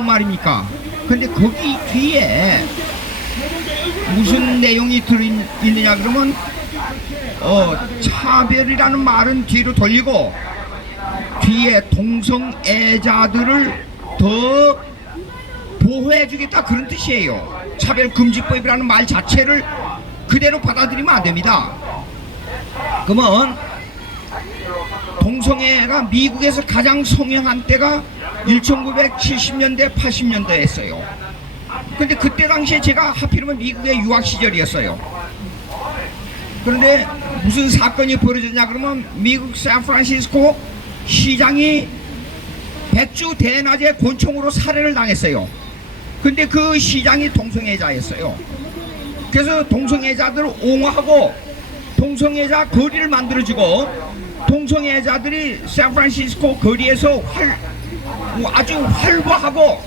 말입니까? 근데 거기 뒤에 무슨 내용이 들어있느냐 그러면 차별이라는 말은 뒤로 돌리고 뒤에 동성애자들을 더 보호해주겠다 그런 뜻이에요. 차별금지법이라는 말 자체를 그대로 받아들이면 안 됩니다. 그러면 동성애가 미국에서 가장 성행한 때가 1970년대 80년대였어요. 근데 그때 당시에 제가 하필이면 미국의 유학 시절이었어요. 그런데 무슨 사건이 벌어졌냐 그러면 미국 샌프란시스코 시장이 백주 대낮에 권총으로 살해를 당했어요. 근데 그 시장이 동성애자였어요. 그래서 동성애자들을 옹호하고 동성애자 거리를 만들어주고 동성애자들이 샌프란시스코 거리에서 아주 활보하고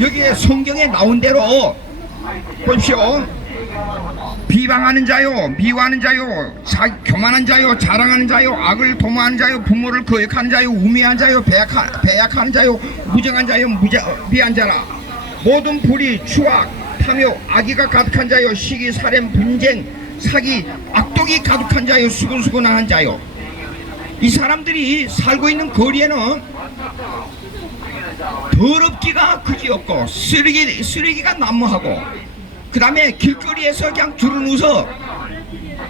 여기에 성경에 나온 대로 보십시오. 비방하는 자요, 미워하는 자요, 교만한 자요, 자랑하는 자요, 악을 도모하는 자요, 부모를 거역하는 자요, 우매한 자요, 배약하는 자요, 무정한 자요, 미한 자라. 모든 불의, 추악, 탐욕, 악의가 가득한 자요, 시기, 살인, 분쟁, 사기, 악독이 가득한 자요, 수근수근한 자요. 이 사람들이 살고 있는 거리에는 더럽기가 그지없고 쓰레기가 난무하고 그 다음에 길거리에서 그냥 줄을 누서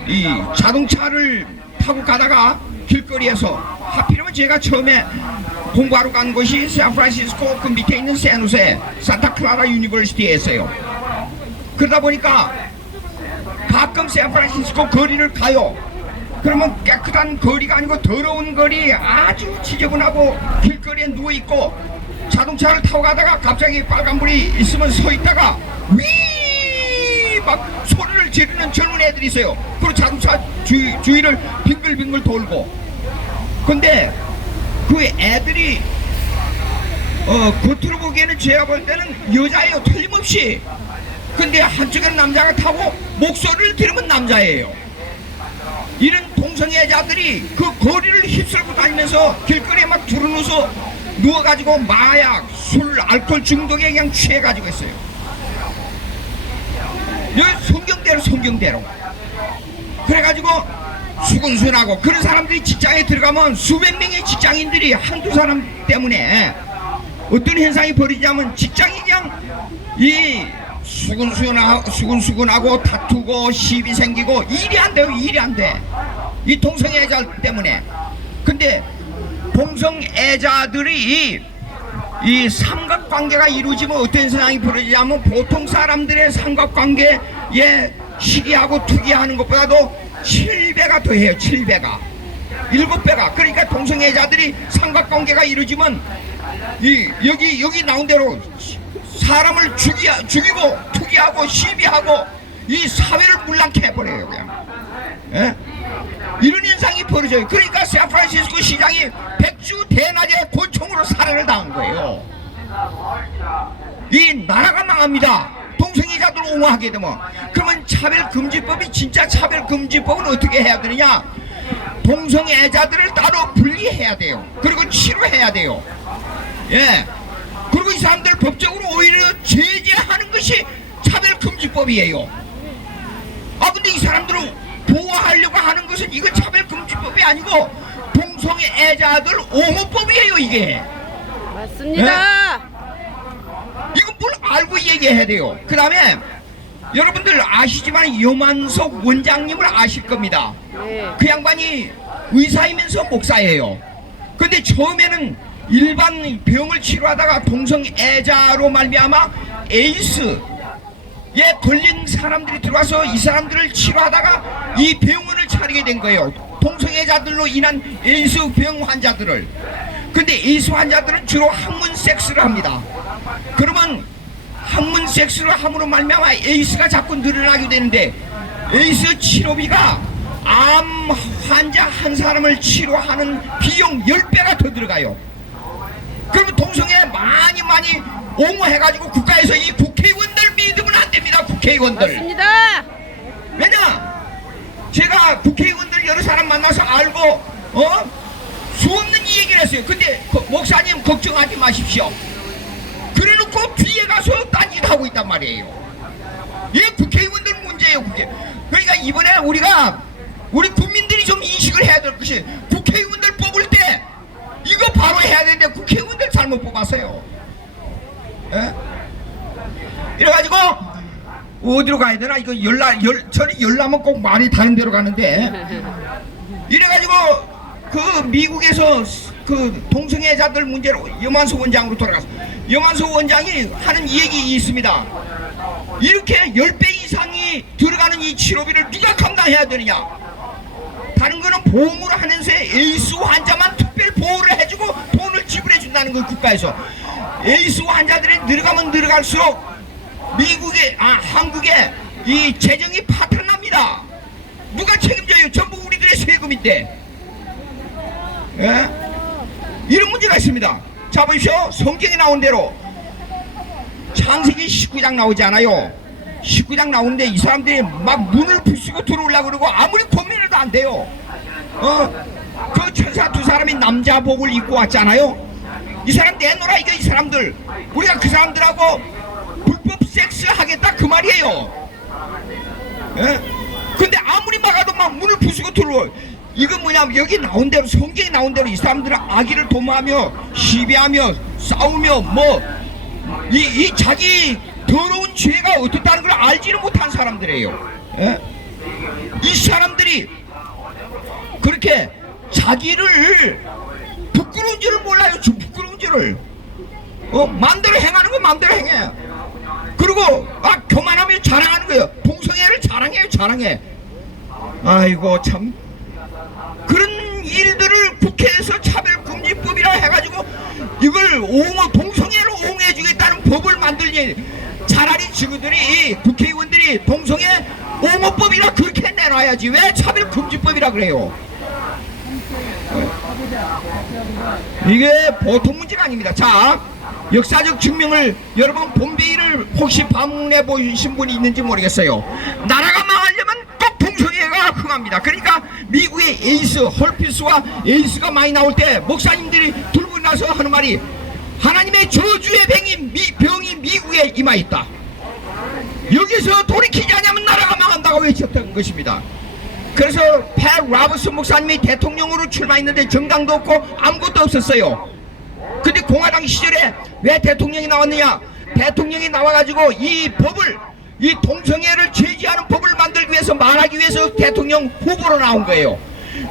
이 자동차를 타고 가다가 길거리에서 하필이면 제가 처음에 공부하러 간 곳이 샌프란시스코 그 밑에 있는 샌호세 산타클라라 유니버시티에서요. 그러다 보니까 가끔 샌프란시스코 거리를 가요. 그러면 깨끗한 거리가 아니고 더러운 거리, 아주 지저분하고 길거리에 누워있고 자동차를 타고 가다가 갑자기 빨간불이 있으면 서 있다가 위 막 소리를 지르는 젊은 애들이 있어요. 그리고 자동차 주위를 빙글빙글 돌고. 근데 그 애들이 겉으로 보기에는 제가 볼 때는 여자예요, 틀림없이. 근데 한쪽에는 남자가 타고 목소리를 들으면 남자예요. 이런 동성애자들이 그 거리를 휩쓸고 다니면서 길거리에 막 두루누서 누워가지고 마약, 술, 알코올 중독에 그냥 취해가지고 있어요. 여기 성경대로. 그래가지고 수근수근하고 그런 사람들이 직장에 들어가면 수백 명의 직장인들이 한두 사람 때문에 어떤 현상이 벌어지냐면 직장이 그냥 이 수근수근하고 다투고 시비 생기고 일이 안 돼요. 일이 안 돼. 이 동성애자 때문에. 근데 동성애자들이 이 삼각관계가 이루어지면 어떤 상황이 벌어지냐면 보통 사람들의 삼각관계에 시기하고 투기하는 것보다도 7배가 더 해요. 7배가 7배가. 그러니까 동성애자들이 삼각관계가 이루어지면 여기 나온 대로 사람을 죽이고 투기하고 시비하고 이 사회를 물랑케 해버려요. 그냥. 예? 이런 현상이 벌어져요. 그러니까 샌프란시스코 시장이 백주 대낮에 권총으로 살해를 당한 거예요. 이 나라가 망합니다. 동성애자들 옹호하게 되면. 그러면 차별금지법이 진짜 차별금지법은 어떻게 해야 되느냐? 동성애자들을 따로 분리해야 돼요. 그리고 치료해야 돼요. 예. 그리고 이 사람들 법적으로 오히려 제재하는 것이 차별금지법이에요. 아 근데 이 사람들을 보호하려고 하는 것은 이건 차별금지법이 아니고 동성애자들 옹호법이에요. 이게 맞습니다. 네? 이건 뭘 알고 얘기해야 돼요. 그 다음에 여러분들 아시지만 염한석 원장님을 아실 겁니다. 네. 그 양반이 의사이면서 목사예요. 근데 처음에는 일반 병을 치료하다가 동성애자로 말미암아 에이스에 걸린 사람들이 들어와서 이 사람들을 치료하다가 이 병원을 차리게 된 거예요. 동성애자들로 인한 에이스 병 환자들을. 근데 에이스 환자들은 주로 항문 섹스를 합니다. 그러면 항문 섹스를 함으로 말미암아 에이스가 자꾸 늘어나게 되는데 에이스 치료비가 암 환자 한 사람을 치료하는 비용 10배가 더 들어가요. 그러면 동성애 많이 옹호해가지고 국가에서 이 국회의원들 믿으면 안 됩니다. 국회의원들. 맞습니다. 왜냐? 제가 국회의원들 여러 사람 만나서 알고 수없는 이 얘기를 했어요. 근데 목사님 걱정하지 마십시오. 말이에요. 이게 국회의원들 문제예요. 그러니까 이번에 우리 국민들이 좀 인식을 해야 될 것이, 국회의원들 뽑을 때 이거 바로 해야 되는데 국회의원들 잘못 뽑았어요. 예? 이래가지고 어디로 가야 되나? 이거 저는 열나면 꼭 말이 다른 데로 가는데, 이래가지고 그 미국에서 그 동성애자들 문제로 염환수 원장으로 돌아갔어. 염환수 원장이 하는 얘기 있습니다. 이렇게 10배 이상이 들어가는 이 치료비를 누가 감당해야 되느냐? 다른 거는 보험으로 하면서 에이스 환자만 특별 보호를 해주고 돈을 지불해 준다는 거, 국가에서. 에이스 환자들이 늘어가면 늘어갈수록 한국에 이 재정이 파탄납니다. 누가 책임져요? 전부 우리들의 세금인데. 예? 이런 문제가 있습니다. 자, 보십시오. 성경에 나온 대로 창세기 19장 나오지 않아요? 19장 나오는데 이 사람들이 막 문을 부수고 들어오려고 그러고 아무리 고민해도 안 돼요. 그 천사 두 사람이 남자복을 입고 왔잖아요. 이 사람 내놓으라, 이거. 이 사람들, 우리가 그 사람들하고 불법 섹스 하겠다, 그 말이에요. 예? 근데 아무리 막아도 막 문을 부수고 들어올. 이건 뭐냐면 여기 나온 대로, 성경에 나온 대로 이 사람들은 아기를 도모하며 시비하며 싸우며 이 자기 더러운 죄가 어떻다는 걸 알지는 못한 사람들이에요. 예? 이 사람들이 그렇게 자기를 부끄러운 줄을 몰라요. 부끄러운 줄을. 마음대로 행하는 거 마음대로 행해. 그리고 교만하면 자랑하는 거예요. 동성애를 자랑해요. 자랑해. 아이고 참, 그런 일들을 국회에서 차별금지법이라 해가지고 이걸 동성애를 옹호해주겠다는 법을 만들니, 차라리 지그들이, 국회의원들이 동성애 옹호법이라 그렇게 내놔야지 왜 차별금지법이라 그래요? 이게 보통 문제가 아닙니다. 자, 역사적 증명을, 여러분 봄베이를 혹시 방문해 보신 분이 있는지 모르겠어요. 나라가 망하려면 꼭 동성애가 흥합니다. 그러니까 미국의 에이스, 헐피스와 에이스가 많이 나올 때 목사님들이 들고 나서 하는 말이, 하나님의 저주의 병이 미국에 임하 있다. 여기서 돌이키지 않으면 나라가 망한다고 외쳤던 것입니다. 그래서 팻 라버스 목사님이 대통령으로 출마했는데 정당도 없고 아무것도 없었어요. 근데 공화당 시절에 왜 대통령이 나왔느냐? 대통령이 나와가지고 이 법을, 이 동성애를 제지하는 법을 만들기 위해서, 말하기 위해서 대통령 후보로 나온 거예요.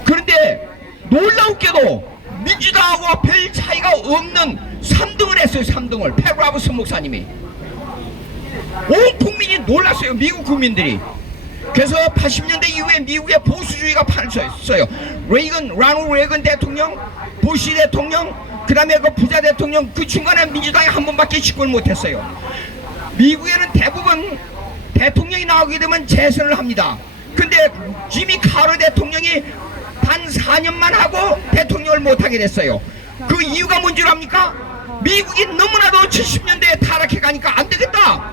그런데 놀라웠게도 민주당하고 별 차이가 없는 3등을 했어요. 3등을 팻 라버스 목사님이. 온 국민이 놀랐어요. 미국 국민들이. 그래서 80년대 이후에 미국의 보수주의가 판서했어요. 라널드 레이건 대통령, 부시 대통령, 그 다음에 그 부자 대통령, 그 중간에 민주당이 한 번밖에 집권을 못했어요. 미국에는 대부분 대통령이 나오게 되면 재선을 합니다. 근데 지미 카터 대통령이 단 4년만 하고 대통령을 못하게 됐어요. 그 이유가 뭔지 압니까? 미국이 너무나도 70년대에 타락해 가니까 안 되겠다.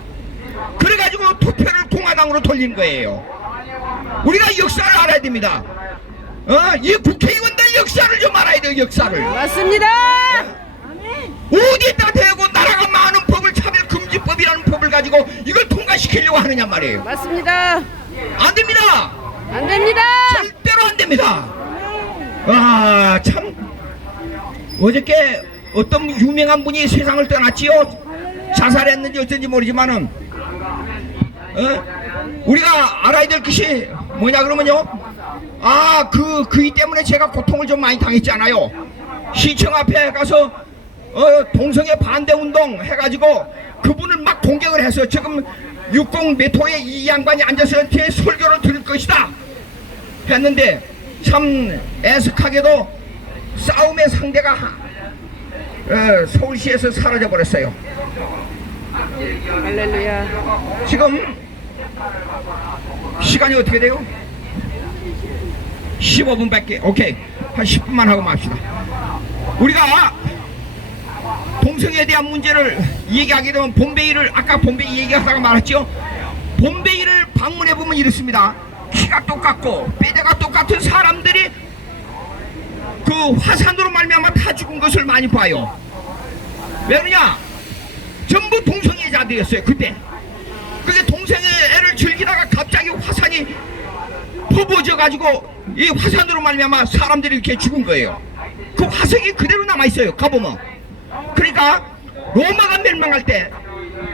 그래가지고 투표를 공화당으로 돌린 거예요. 우리가 역사를 알아야 됩니다. 이 국회의원들 역사를 좀 알아야 돼요. 역사를. 맞습니다. 어디에다 대고 나라가 망하는 법을, 차별금지법이라는 법을 가지고 이걸 통과시키려고 하느냐 말이에요. 맞습니다. 안 됩니다. 안 됩니다. 절대로 안 됩니다. 참, 어저께 어떤 유명한 분이 세상을 떠났지요. 자살했는지 어쩐지 모르지만은, 우리가 알아야 될 것이 뭐냐 그러면요, 그이 때문에 제가 고통을 좀 많이 당했잖아요. 시청 앞에 가서 동성애 반대 운동 해가지고 그분을 막 공격을 해서 지금 60 몇 호에 이 양반이 앉아서 제 설교를 들을 것이다 했는데, 참 애석하게도 싸움의 상대가 서울시에서 사라져 버렸어요. 할렐루야. 지금 시간이 어떻게 돼요? 15분밖에. 오케이, 한 10분만 하고 맙시다. 우리가 동성애에 대한 문제를 얘기하게 되면 봄베이를, 아까 봄베이 얘기하다가 말했죠. 봄베이를 방문해보면 이렇습니다. 키가 똑같고 뼈대가 똑같은 사람들이 그 화산으로 말미암아 다 죽은 것을 많이 봐요. 왜 그러냐? 전부 동성애자들이었어요. 그때 그게 동생의 애를 즐기다가 갑자기 화산이 퍼부어져 가지고 이 화산으로 말미암아 사람들이 이렇게 죽은 거예요. 그 화석이 그대로 남아 있어요. 가보면. 그러니까 로마가 멸망할 때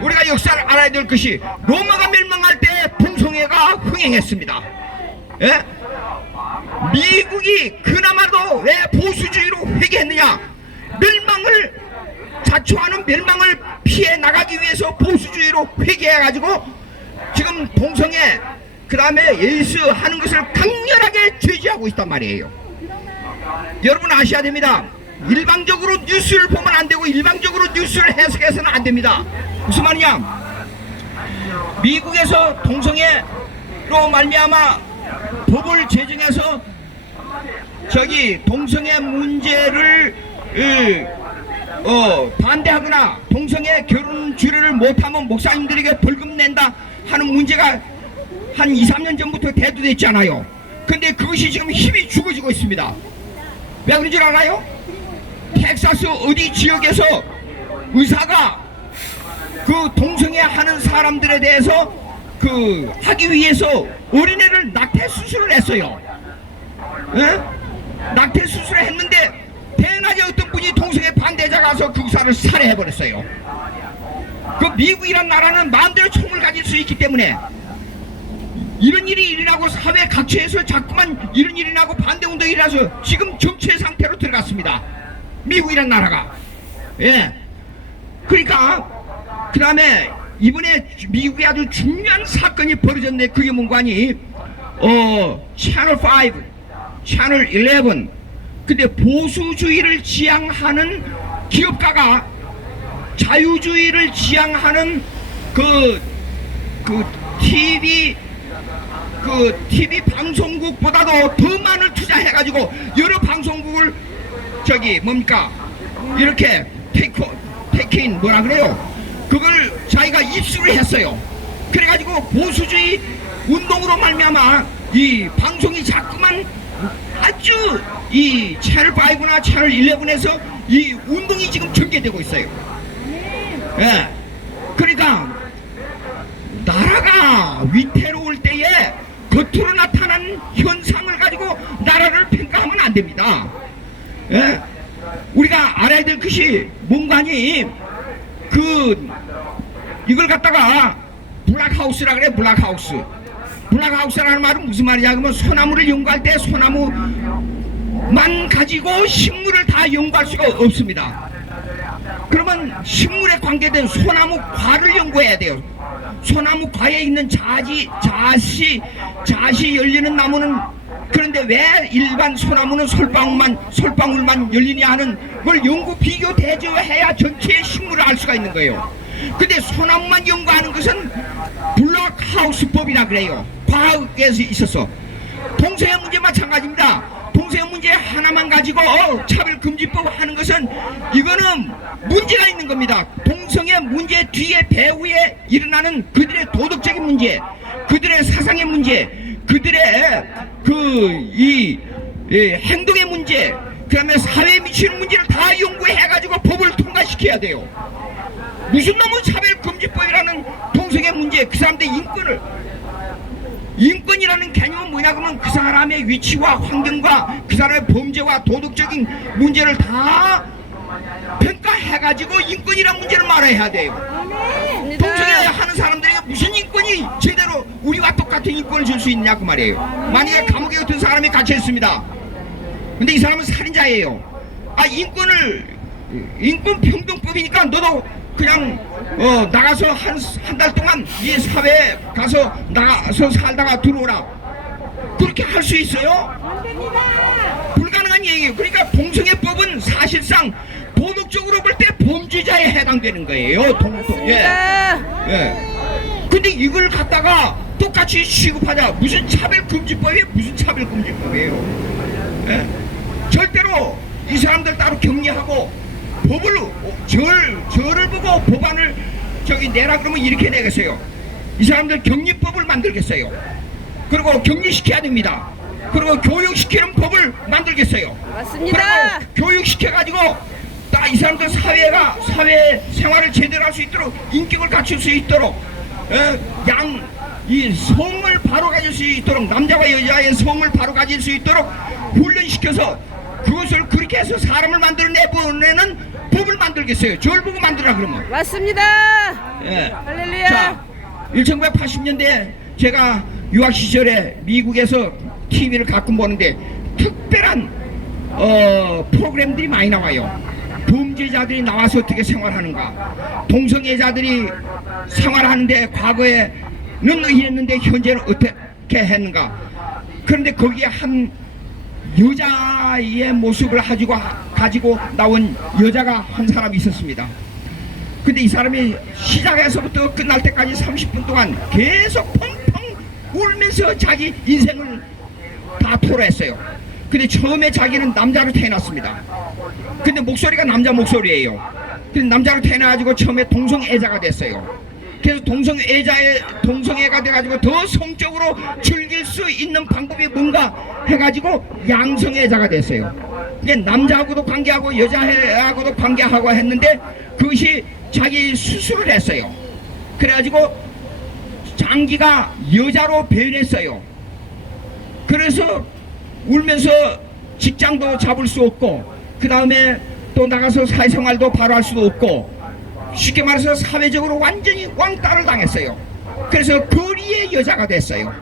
우리가 역사를 알아야 될 것이 로마가 멸망할 때 동성애가 흥행했습니다. 예? 미국이 그나마도 왜 보수주의로 회귀했느냐? 멸망을 자초하는 멸망을 피해 나가기 위해서 보수주의로 회귀해가지고 지금 동성애 그 다음에 예수 하는 것을 강렬하게 제지하고 있단 말이에요. 여러분 아셔야 됩니다. 일방적으로 뉴스를 보면 안 되고 일방적으로 뉴스를 해석해서는 안 됩니다. 무슨 말이냐? 미국에서 동성애로 말미암아 법을 제정해서 저기 동성애 문제를 반대하거나 동성애 결혼 주례를 못하면 목사님들에게 벌금 낸다 하는 문제가 한 2, 3년 전부터 대두됐잖아요. 근데 그것이 지금 힘이 죽어지고 있습니다. 왜 그런 줄 알아요? 텍사스 어디 지역에서 의사가 그 동성애 하는 사람들에 대해서 그 하기 위해서 어린애를 낙태 수술을 했어요. 에? 낙태 수술을 했는데 대낮에 어떤 분이 동성애 반대자 가서 그 의사를 살해해버렸어요. 그 미국이란 나라는 마음대로 총을 가질 수 있기 때문에 이런 일이 일어나고 사회 각처에서 자꾸만 이런 일이 나고 반대운동이 일어나서 지금 정체 상태로 들어갔습니다. 미국이란 나라가. 예. 그러니까 그 다음에 이번에 미국에 아주 중요한 사건이 벌어졌네. 그게 뭔가니 채널 5, 채널 11. 근데 보수주의를 지향하는 기업가가 자유주의를 지향하는 그 TV 방송국보다도 더 많은 투자해가지고 여러 방송국을 저기 뭡니까 이렇게 테이크인 뭐라 그래요? 그걸 자기가 입수를 했어요. 그래가지고 보수주의 운동으로 말미암아 이 방송이 자꾸만 아주 이 채널 5나 채널 11에서 이 운동이 지금 전개되고 있어요. 예. 그러니까 나라가 위태로울 때에 겉으로 나타난 현상을 가지고 나라를 평가하면 안 됩니다. 예? 우리가 알아야 될 것이 뭔가니 이걸 갖다가 블락하우스라 그래. 블락하우스라는 말은 무슨 말이냐 그러면 소나무를 연구할 때 소나무만 가지고 식물을 다 연구할 수가 없습니다. 그러면 식물에 관계된 소나무 과를 연구해야 돼요. 소나무 과에 있는 자시 열리는 나무는 그런데 왜 일반 소나무는 솔방울만 열리냐 하는 걸 연구 비교 대조해야 전체의 식물을 알 수가 있는 거예요. 근데 소나무만 연구하는 것은 블록하우스법이라 그래요. 과학에서 있어서. 동성애 문제 마찬가지입니다. 동성애 문제 하나만 가지고 차별금지법 하는 것은 이거는 문제가 있는 겁니다. 동성애 문제 뒤에 배후에 일어나는 그들의 도덕적인 문제, 그들의 사상의 문제, 그들의 행동의 문제, 그 다음에 사회에 미치는 문제를 다 연구해가지고 법을 통과시켜야 돼요. 무슨 놈의 차별금지법이라는 동성애 문제, 그 사람들의 인권이라는 개념은 뭐냐 그러면 그 사람의 위치와 환경과 그 사람의 범죄와 도덕적인 문제를 다 평가해가지고 인권이라는 문제를 말해야 돼요. 동성애 하는 사람들에게 무슨 인권이 제대로 우리와 똑같은 인권을 줄 수 있냐 그 말이에요. 만약에 감옥에 어떤 사람이 갇혀있습니다. 근데 이 사람은 살인자예요. 인권평등법이니까 너도 그냥 나가서 한 달 동안 이 사회에 가서 나가서 살다가 들어오라. 그렇게 할 수 있어요? 불가능한 얘기예요. 그러니까 동성애법은 사실상 도덕적으로 볼 때 범죄자에 해당되는 거예요. 예. 근데 이걸 갖다가 똑같이 취급하자. 무슨 차별금지법이에요? 무슨 차별금지법이에요? 예? 절대로 이 사람들 따로 격리하고 법을 저를 보고 법안을 내라 그러면 이렇게 내겠어요. 이 사람들 격리법을 만들겠어요. 그리고 격리시켜야 됩니다. 그리고 교육시키는 법을 만들겠어요. 맞습니다. 그리고 교육시켜가지고 이 사람들 사회 생활을 제대로 할 수 있도록 인격을 갖출 수 있도록 이 성을 바로 가질 수 있도록, 남자와 여자의 성을 바로 가질 수 있도록 훈련시켜서 그것을 그렇게 해서 사람을 만들어내보내는 법을 만들겠어요. 저를 보고 만들라 그러면. 맞습니다. 예. 할렐루야. 자, 1980년대 제가 유학 시절에 미국에서 TV를 가끔 보는데 특별한 프로그램들이 많이 나와요. 범죄자들이 나와서 어떻게 생활하는가, 동성애자들이 생활하는데 과거에는 이랬는데 현재는 어떻게 했는가. 그런데 거기에 한 여자의 모습을 가지고 나온 여자가 한 사람이 있었습니다. 근데 이 사람이 시작에서부터 끝날 때까지 30분 동안 계속 펑펑 울면서 자기 인생을 다 토로했어요. 근데 처음에 자기는 남자로 태어났습니다. 근데 목소리가 남자 목소리예요. 근데 남자로 태어나가지고 처음에 동성애자가 됐어요. 그래서 동성애가 돼가지고 더 성적으로 즐길 수 있는 방법이 뭔가 해가지고 양성애자가 됐어요. 이게 남자하고도 관계하고 여자하고도 관계하고 했는데 그것이 자기 수술을 했어요. 그래가지고 장기가 여자로 변했어요. 그래서 울면서 직장도 잡을 수 없고, 그 다음에 또 나가서 사회생활도 바로 할 수도 없고, 쉽게 말해서 사회적으로 완전히 왕따를 당했어요. 그래서 거리의 여자가 됐어요.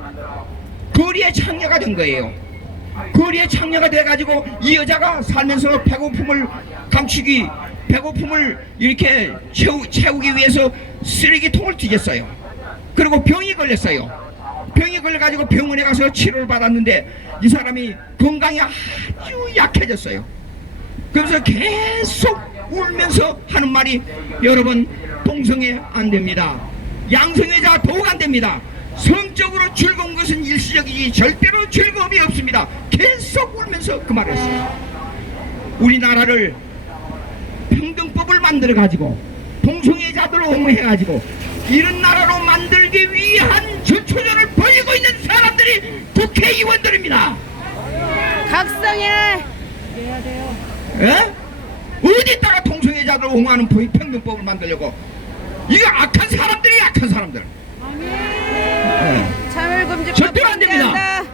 거리의 창녀가 된 거예요. 거리의 창녀가 돼가지고 이 여자가 살면서 배고픔을 감추기, 배고픔을 이렇게 채우기 위해서 쓰레기통을 뒤졌어요. 그리고 병이 걸렸어요. 병이 걸려가지고 병원에 가서 치료를 받았는데 이 사람이 건강이 아주 약해졌어요. 그래서 계속 울면서 하는 말이, 여러분, 동성애 안 됩니다. 양성애자 더욱 안 됩니다. 성적으로 즐거운 것은 일시적이지 절대로 즐거움이 없습니다. 계속 울면서 그 말을 했어요. 우리나라를 평등법을 만들어 가지고 동성애자들을 옹호해가지고 이런 나라로 만들기 위한 전초전을 벌이고 있는 사람들이 국회의원들입니다. 각성해. 예? 어디다가 동성애자들을 옹호하는 평등법을 만들려고? 이거 악한 사람들이 약한 사람들. 예. 차별금지법 절대로 안 됩니다. 반대한다.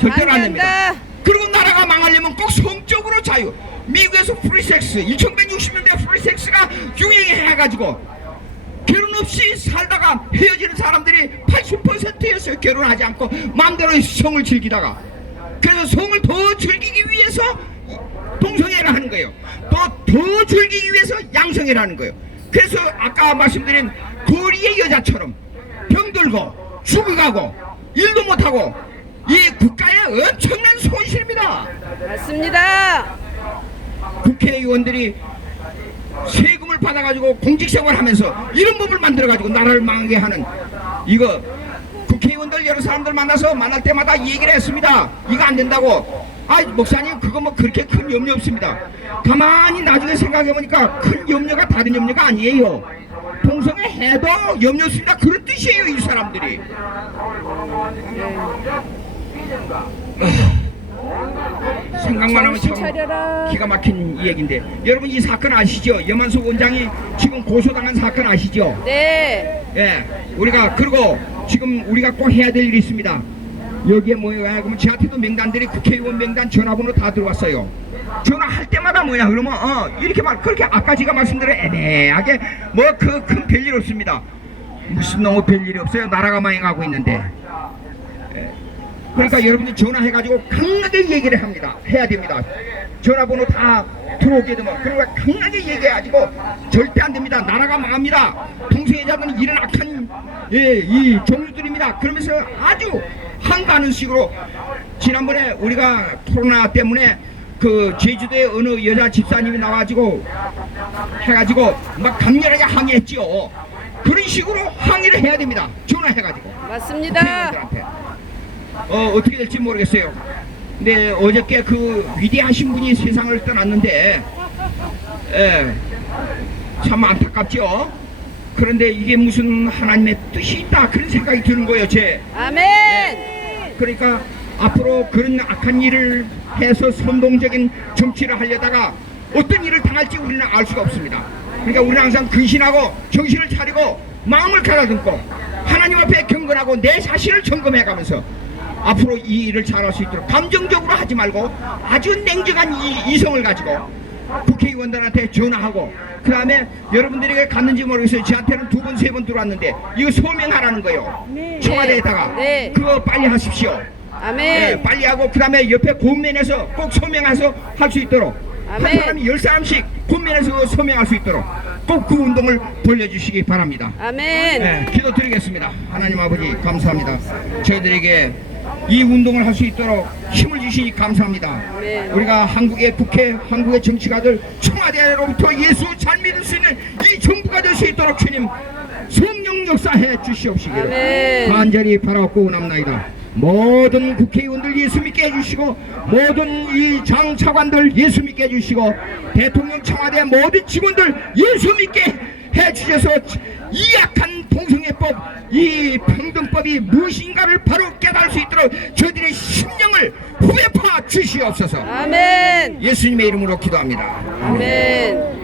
절대로 안 됩니다. 반대한다. 그리고 나라가 망하려면 꼭 성적으로 자유. 미국에서 프리섹스, 1960년대 프리섹스가 유행해가지고 결혼 없이 살다가 헤어지는 사람들이 80%였어요. 결혼하지 않고 마음대로 성을 즐기다가. 그래서 성을 더 즐기기 위해서 동성애를 하는 거예요. 또 더 즐기기 위해서 양성애를 하는 거예요. 그래서 아까 말씀드린 거리의 여자처럼 병들고 죽어가고 일도 못하고 이 국가의 엄청난 손실입니다. 맞습니다. 국회의원들이 세금을 받아가지고 공직생활 하면서 이런 법을 만들어가지고 나라를 망하게 하는, 이거 국회의원들 여러 사람들 만날 때마다 이 얘기를 했습니다. 이거 안 된다고. 아, 목사님 그거 뭐 그렇게 큰 염려 없습니다. 가만히 나중에 생각해보니까 큰 염려가 다른 염려가 아니에요. 동성애 해도 염려 없습니다. 그런 뜻이에요, 이 사람들이. 생각만 하면 참 기가 막힌 얘기인데, 여러분 이 사건 아시죠? 염한석 원장이 지금 고소당한 사건 아시죠? 네. 예, 우리가 그리고 지금 우리가 꼭 해야 될 일이 있습니다. 여기에 뭐야? 그러면 저한테도 명단들이 국회의원 명단 전화번호 다 들어왔어요. 전화할 때마다 뭐냐? 그러면 이렇게 그렇게 아까 제가 말씀드린 애매하게 뭐 그 큰 별일 없습니다. 무슨 너무 별일이 없어요. 나라가 망해가고 있는데. 예. 그러니까 여러분들 전화해가지고 강하게 얘기를 합니다. 해야 됩니다. 전화번호 다 들어오게 되면 그러니까 강하게 얘기해가지고 절대 안 됩니다. 나라가 망합니다. 동성애자들은 이런 악한 이 종류들입니다. 그러면서 아주 한가하는 식으로, 지난번에 우리가 코로나 때문에 그 제주도에 어느 여자 집사님이 나와가지고 해가지고 막 강렬하게 항의했죠. 그런 식으로 항의를 해야 됩니다. 전화해가지고. 맞습니다. 국회의원들한테. 어떻게 될지 모르겠어요. 근데 어저께 그 위대하신 분이 세상을 떠났는데, 참 안타깝죠. 그런데 이게 무슨 하나님의 뜻이 있다 그런 생각이 드는 거예요. 아멘. 그러니까 앞으로 그런 악한 일을 해서 선동적인 정치를 하려다가 어떤 일을 당할지 우리는 알 수가 없습니다. 그러니까 우리는 항상 근신하고 정신을 차리고 마음을 가다듬고 하나님 앞에 경건하고 내 자신을 점검해가면서 앞으로 이 일을 잘할 수 있도록 감정적으로 하지 말고 아주 냉정한 이성을 가지고 국회의원들한테 전화하고, 그 다음에 여러분들에게 갔는지 모르겠어요. 저한테는 2번, 3번 들어왔는데 이거 소명하라는 거예요. 청와대에다가 네. 그거 빨리 하십시오. 아멘. 네, 빨리 하고, 그 다음에 옆에 곤면에서 꼭 소명해서 할 수 있도록, 한 아멘. 사람이 10사람씩 곤면에서 소명할 수 있도록 꼭 그 운동을 돌려주시기 바랍니다. 아멘. 네, 기도드리겠습니다. 하나님 아버지 감사합니다. 저희들에게 이 운동을 할 수 있도록 힘을 주시니 감사합니다. 아멘. 우리가 한국의 국회, 한국의 정치가들, 청와대로부터 예수 잘 믿을 수 있는 이 정부가 될 수 있도록 주님 성령 역사해 주시옵시기를 아멘. 간절히 바라고 원합나이다. 모든 국회의원들 예수 믿게 해주시고, 모든 이 장차관들 예수 믿게 해주시고, 대통령 청와대 모든 직원들 예수 믿게 해주셔서 이 약한 동성애법, 이 평등법이 무엇인가를 바로 깨달을 수 있도록 저희들의 심령을 후회파 주시옵소서. 아멘. 예수님의 이름으로 기도합니다. 아멘.